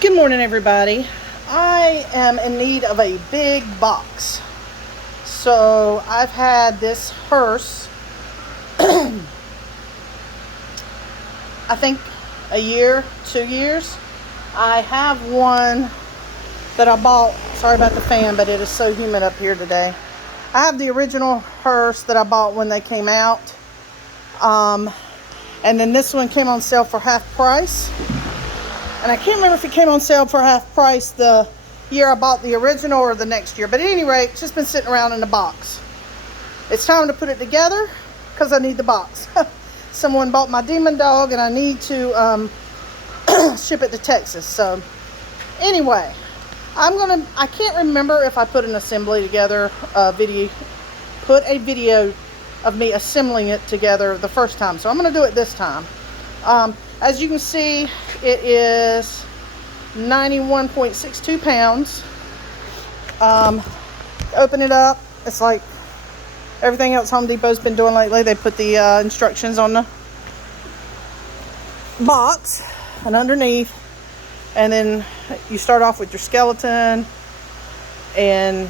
Good morning, everybody. I am in need of a big box. So I've had this hearse, I think a year, 2 years. I have one that I bought. Sorry about the fan, but it is so humid up here today. I have the original hearse that I bought when they came out. And then this one came on sale for half price. And I can't remember if it came on sale for half price the year I bought the original or the next year. But at any rate, it's just been sitting around in the box. It's time to put it together because I need the box. Someone bought my demon dog and I need to ship it to Texas. So anyway, I can't remember if I put an assembly together, put a video of me assembling it together the first time. So I'm going to do it this time. As you can see, it is 91.62 pounds. Open it up. It's like everything else Home Depot's been doing lately. They put the instructions on the box and underneath. And then you start off with your skeleton and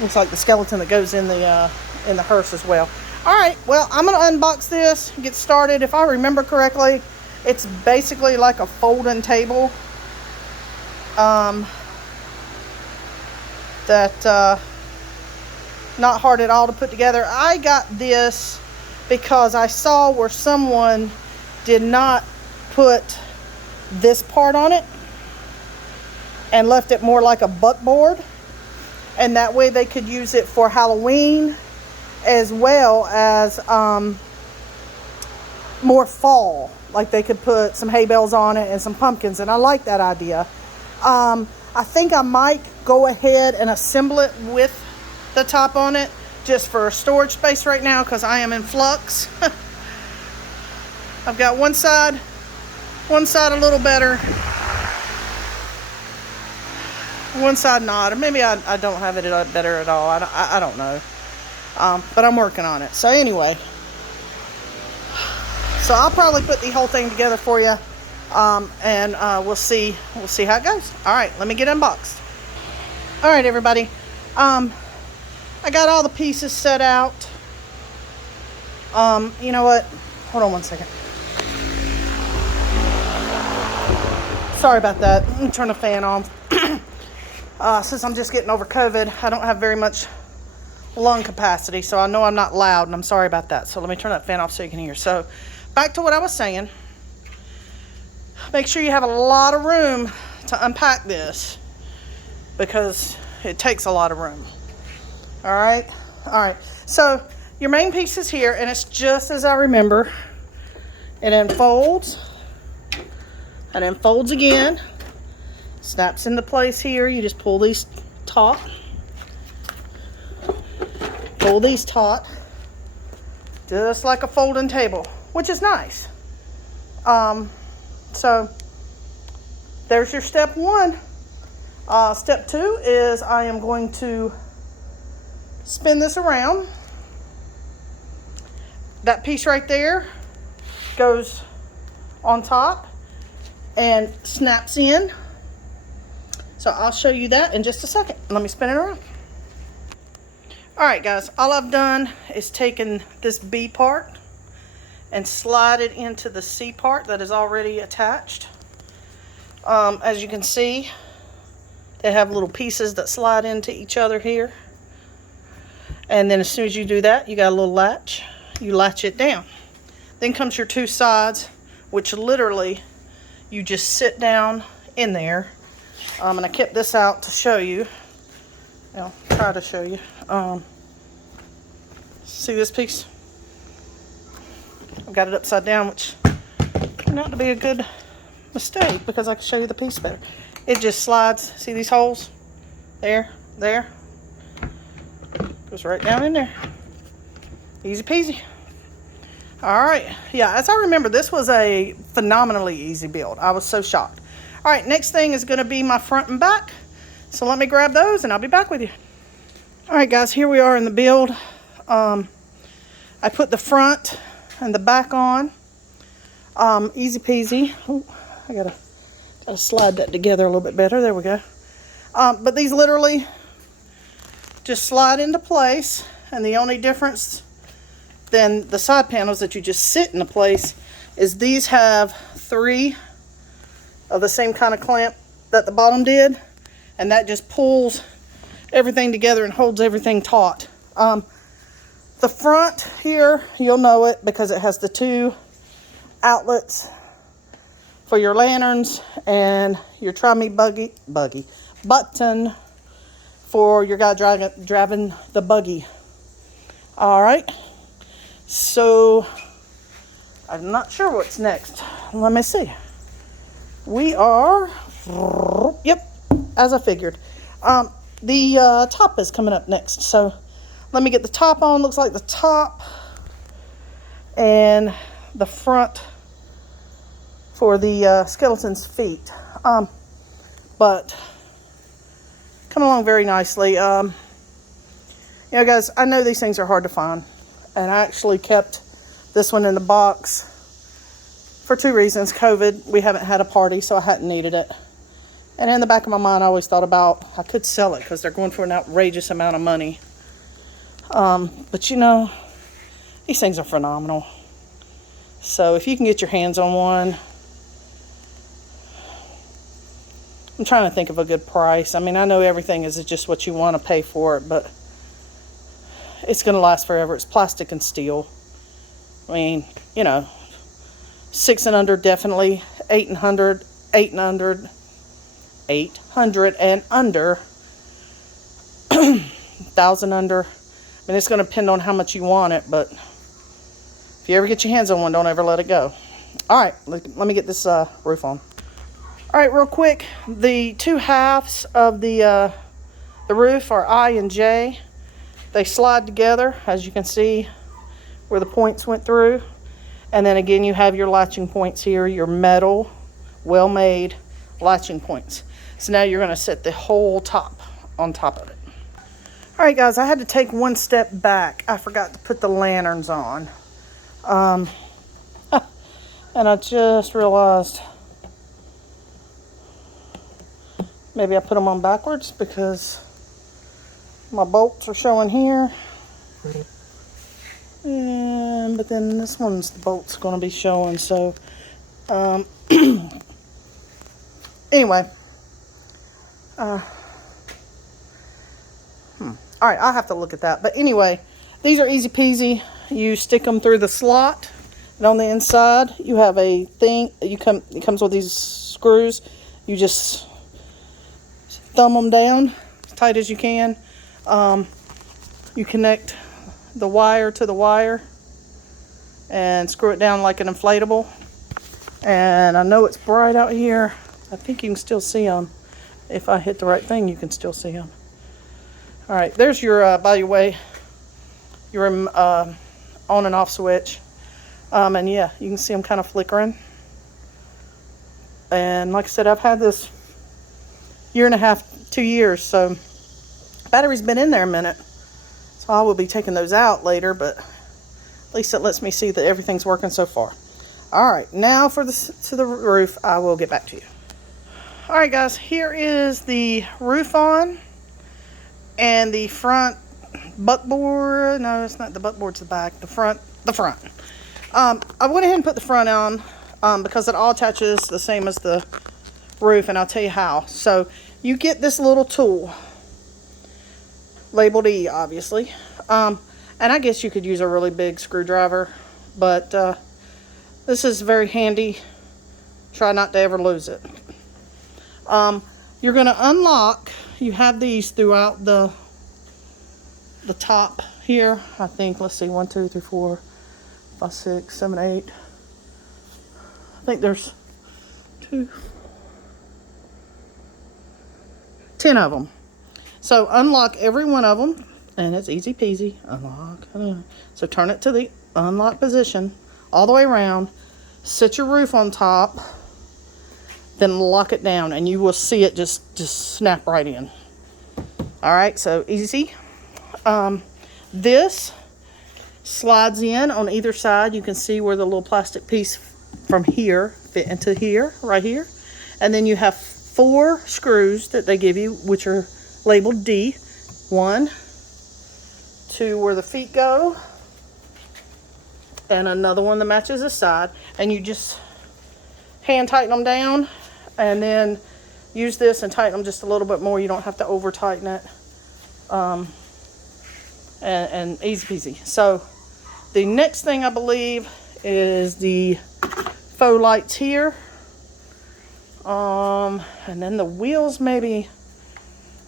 looks like the skeleton that goes in the hearse as well. Alright, well, I'm going to unbox this, get started. If I remember correctly, it's basically like a folding table. Not hard at all to put together. I got this because I saw where someone did not put this part on it and left it more like a buckboard. And that way they could use it for Halloween as well as more fall. Like they could put some hay bales on it and some pumpkins, and I like that idea. I think I might go ahead and assemble it with the top on it just for storage space right now because I am in flux. I've got one side a little better, one side not, or maybe I don't have it better at all. I don't know. But I'm working on it. So anyway, so I'll probably put the whole thing together for you, and we'll see how it goes. All right, let me get unboxed. All right, everybody. I got all the pieces set out. You know what? Hold on one second. Sorry about that. Let me turn the fan on. Since I'm just getting over COVID, I don't have very much lung capacity, so I know I'm not loud, and I'm sorry about that. So let me turn that fan off so you can hear. So back to what I was saying. Make sure you have a lot of room to unpack this because it takes a lot of room. All right. So your main piece is here, and it's just as I remember. It unfolds and then folds again. Snaps into place here. You just pull these taut. Pull these taut, just like a folding table, which is nice. So there's your step one. Step two is I am going to spin this around. That piece right there goes on top and snaps in. So I'll show you that in just a second. Let me spin it around. Alright guys, all I've done is taken this B part and slide it into the C part that is already attached. As you can see, they have little pieces that slide into each other here. And then as soon as you do that, you got a little latch. You latch it down. Then comes your two sides, which literally you just sit down in there. And I kept this out to show you. I'll try to show you. See this piece? I've got it upside down, which turned out to be a good mistake because I can show you the piece better. It just slides. See these holes? There. Goes right down in there. Easy peasy. Alright. Yeah, as I remember, this was a phenomenally easy build. I was so shocked. Alright, next thing is going to be my front and back. So let me grab those and I'll be back with you. Alright guys, here we are in the build. I put the front and the back on. Easy peasy. Ooh, I gotta slide that together a little bit better. There we go. But these literally just slide into place, and the only difference than the side panels that you just sit into place is these have 3 of the same kind of clamp that the bottom did, and that just pulls everything together and holds everything taut. The front here, you'll know it because it has the 2 outlets for your lanterns and your try me buggy button for your guy driving the buggy. All right, so I'm not sure what's next. Let me see. We are, yep, as I figured. The top is coming up next, so let me get the top on. Looks like the top and the front for the skeleton's feet. But coming along very nicely. You know, guys, I know these things are hard to find, and I actually kept this one in the box for 2 reasons. COVID, we haven't had a party, so I hadn't needed it. And in the back of my mind, I always thought about I could sell it because they're going for an outrageous amount of money. But you know, these things are phenomenal. So if you can get your hands on one, I'm trying to think of a good price. I mean, I know everything is just what you want to pay for it, but it's going to last forever. It's plastic and steel. I mean, you know, 6 and under definitely, 8 and under, 800 and under, 1,000 under. I mean, it's going to depend on how much you want it, but if you ever get your hands on one, don't ever let it go. All right, let me get this roof on. All right, real quick, the 2 halves of the roof are I and J. They slide together, as you can see where the points went through. And then again, you have your latching points here, your metal, well-made latching points. So now you're going to set the whole top on top of it. All right, guys, I had to take one step back. I forgot to put the lanterns on. And I just realized maybe I put them on backwards because my bolts are showing here. But then this one's the bolt's going to be showing. So, anyway. All right, I'll have to look at that. But anyway, these are easy peasy. You stick them through the slot, and on the inside you have a thing. It comes with these screws. You just thumb them down as tight as you can. You connect the wire to the wire and screw it down like an inflatable. And I know it's bright out here. I think you can still see them. If I hit the right thing, you can still see them. All right, there's your, by the way, your on and off switch. And yeah, you can see them kind of flickering. And like I said, I've had this 1.5, 2 years, so battery's been in there a minute. So I will be taking those out later, but at least it lets me see that everything's working so far. All right, now for the roof, I will get back to you. All right, guys, here is the roof on. And the front buckboard, no, it's not the buckboard, it's the back, the front. I went ahead and put the front on because it all attaches the same as the roof, and I'll tell you how. So you get this little tool, labeled E, obviously. And I guess you could use a really big screwdriver, but this is very handy. Try not to ever lose it. You're going to unlock. You have these throughout the top here. I think, let's see, 1, 2, 3, 4, 5, 6, 7, 8. I think there's 10 of them. So unlock every one of them, and it's easy peasy. Unlock. So turn it to the unlock position all the way around. Set your roof on top. Then lock it down, and you will see it just snap right in. All right, so easy. This slides in on either side. You can see where the little plastic piece from here fit into here, right here. And then you have 4 screws that they give you, which are labeled D. 1 to where the feet go, and another one that matches the side. And you just hand tighten them down, and then use this and tighten them just a little bit more. You don't have to over tighten it. And easy peasy. So the next thing I believe is the faux lights here. And then the wheels maybe,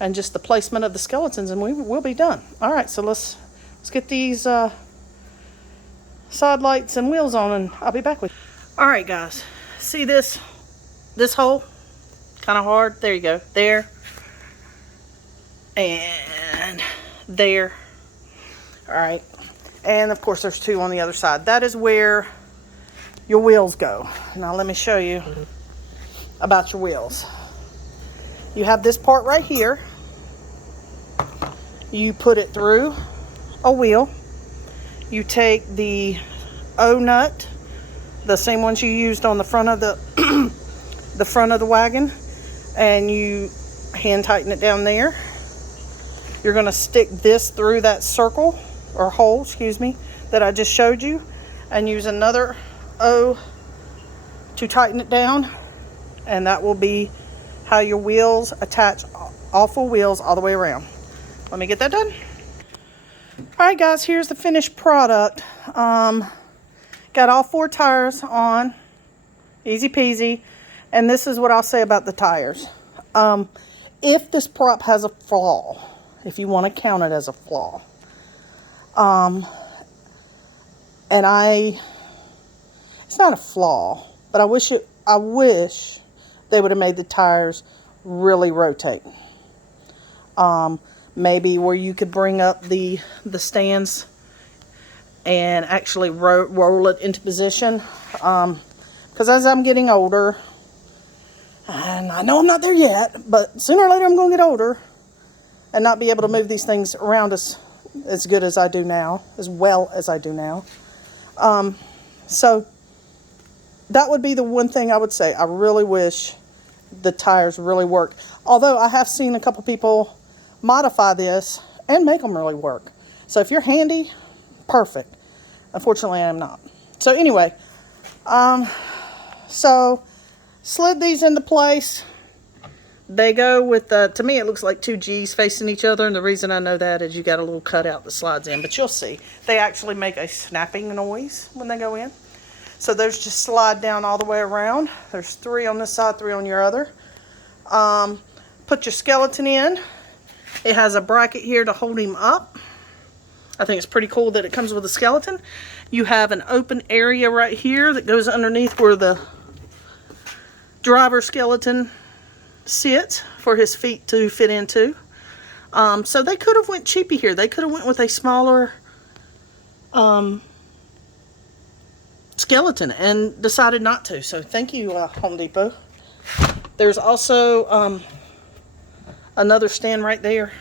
and just the placement of the skeletons, and we'll be done. All right, so let's get these side lights and wheels on, and I'll be back with you. All right, guys, see this hole? Kind of hard. There you go. There. And there. All right. And of course there's 2 on the other side. That is where your wheels go. Now let me show you about your wheels. You have this part right here. You put it through a wheel. You take the O nut, the same ones you used on the front of the the front of the wagon, and you hand tighten it down there. You're going to stick this through that circle or hole, excuse me, that I just showed you, and use another O to tighten it down, and that will be how your wheels attach, all 4 wheels all the way around. Let me get that done. Alright guys, here's the finished product. Got all 4 tires on, easy peasy. And this is what I'll say about the tires. If this prop has a flaw, if you want to count it as a flaw, and it's not a flaw, but I wish they would have made the tires really rotate. Maybe where you could bring up the stands and actually roll it into position. Because as I'm getting older, and I know I'm not there yet, but sooner or later I'm going to get older and not be able to move these things around as good as I do now, as well as I do now. So that would be the one thing I would say. I really wish the tires really worked. Although I have seen a couple people modify this and make them really work. So if you're handy, perfect. Unfortunately, I am not. So anyway, so slid these into place. They go with, to me it looks like 2 G's facing each other, and the reason I know that is you got a little cutout that slides in, but you'll see. They actually make a snapping noise when they go in. So those just slide down all the way around. There's 3 on this side, 3 on your other. Put your skeleton in. It has a bracket here to hold him up. I think it's pretty cool that it comes with a skeleton. You have an open area right here that goes underneath where the driver skeleton sits for his feet to fit into. So they could have went cheapy here. They could have went with a smaller skeleton and decided not to. So thank you, Home Depot. There's also another stand right there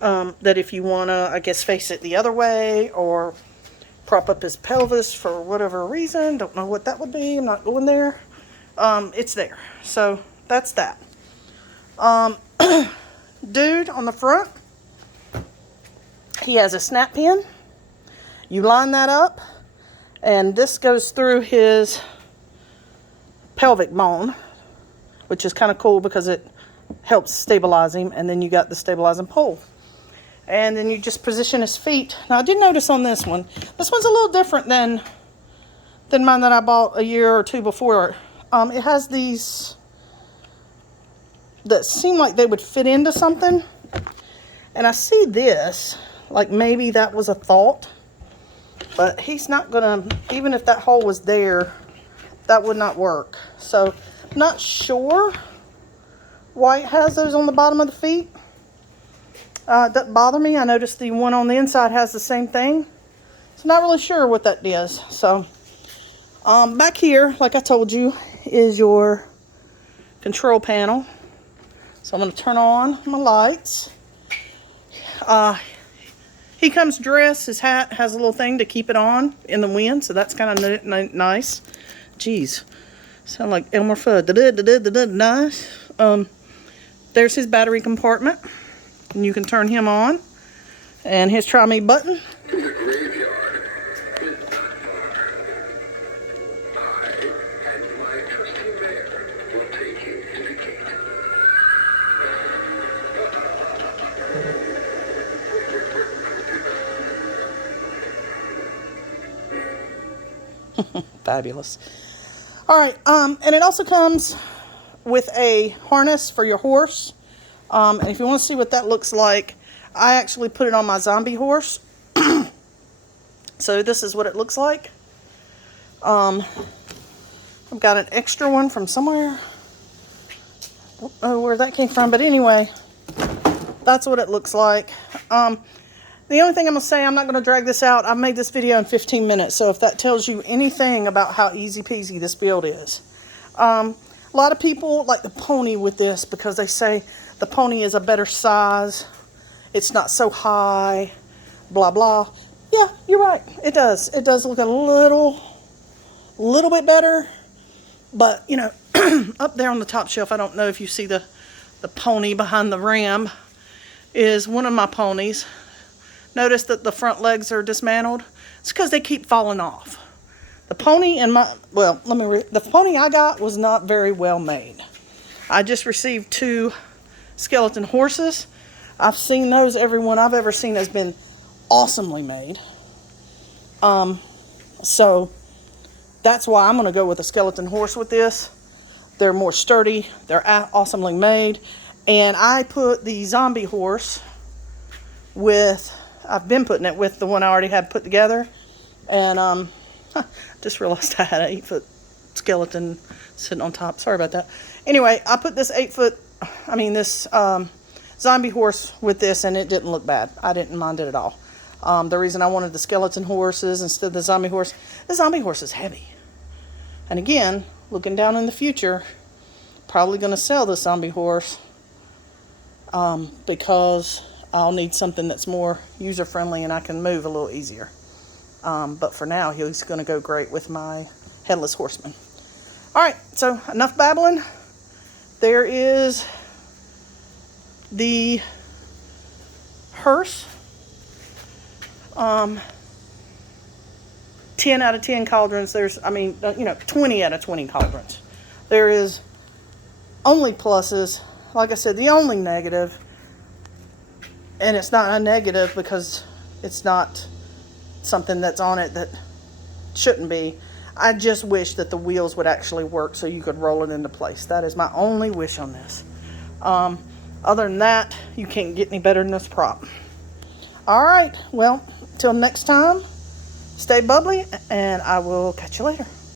that if you want to, I guess, face it the other way or prop up his pelvis for whatever reason. Don't know what that would be. I'm not going there. It's there. So that's that. Dude on the front, he has a snap pin. You line that up, and this goes through his pelvic bone, which is kind of cool because it helps stabilize him. And then you got the stabilizing pole, and then you just position his feet. Now I did notice on this one's a little different than mine that I bought a year or 2 before. It has these that seem like they would fit into something, and I see this like maybe that was a thought, but he's not gonna, even if that hole was there, that would not work. So not sure why it has those on the bottom of the feet. It doesn't bother me. I noticed the one on the inside has the same thing, so not really sure what that is. So back here, like I told you, is your control panel. So I'm going to turn on my lights. He He comes dressed. His hat has a little thing to keep it on in the wind, so that's kind of nice. Jeez, sound like Elmer Fudd. Nice. There's his battery compartment, and you can turn him on. And his try me button. To the graveyard is not far. I and my trusty mare will take you to the gate. Fabulous. All right, and it also comes with a harness for your horse. And if you want to see what that looks like, I actually put it on my zombie horse. So this is what it looks like. I've got an extra one from somewhere. Don't know where that came from, but anyway, that's what it looks like. The only thing I'm going to say, I'm not going to drag this out. I made this video in 15 minutes, so if that tells you anything about how easy peasy this build is. A lot of people like the pony with this because they say the pony is a better size. It's not so high, blah, blah. Yeah, you're right. It does. It does look a little bit better. But, you know, up there on the top shelf, I don't know if you see the pony behind the ram, is one of my ponies. Notice that the front legs are dismantled. It's because they keep falling off. The pony in my, well, the pony I got was not very well made. I just received 2 skeleton horses. I've seen those. Every one I've ever seen has been awesomely made. So that's why I'm going to go with a skeleton horse with this. They're more sturdy. They're awesomely made. And I put the zombie horse with, I've been putting it with the one I already had put together. And just realized I had an 8-foot skeleton sitting on top. Sorry about that. Anyway, I put this this zombie horse with this, and it didn't look bad. I didn't mind it at all. The reason I wanted the skeleton horses instead of the zombie horse is heavy. And again, looking down in the future, probably going to sell the zombie horse because I'll need something that's more user-friendly and I can move a little easier. But for now, he's going to go great with my headless horseman. All right, so enough babbling. There is the hearse. 10 out of 10 cauldrons. 20 out of 20 cauldrons. There is only pluses. Like I said, the only negative, and it's not a negative because it's not something that's on it that shouldn't be. I just wish that the wheels would actually work so you could roll it into place. That is my only wish on this. Other than that, you can't get any better than this prop. All right, well, till next time, stay bubbly, and I will catch you later.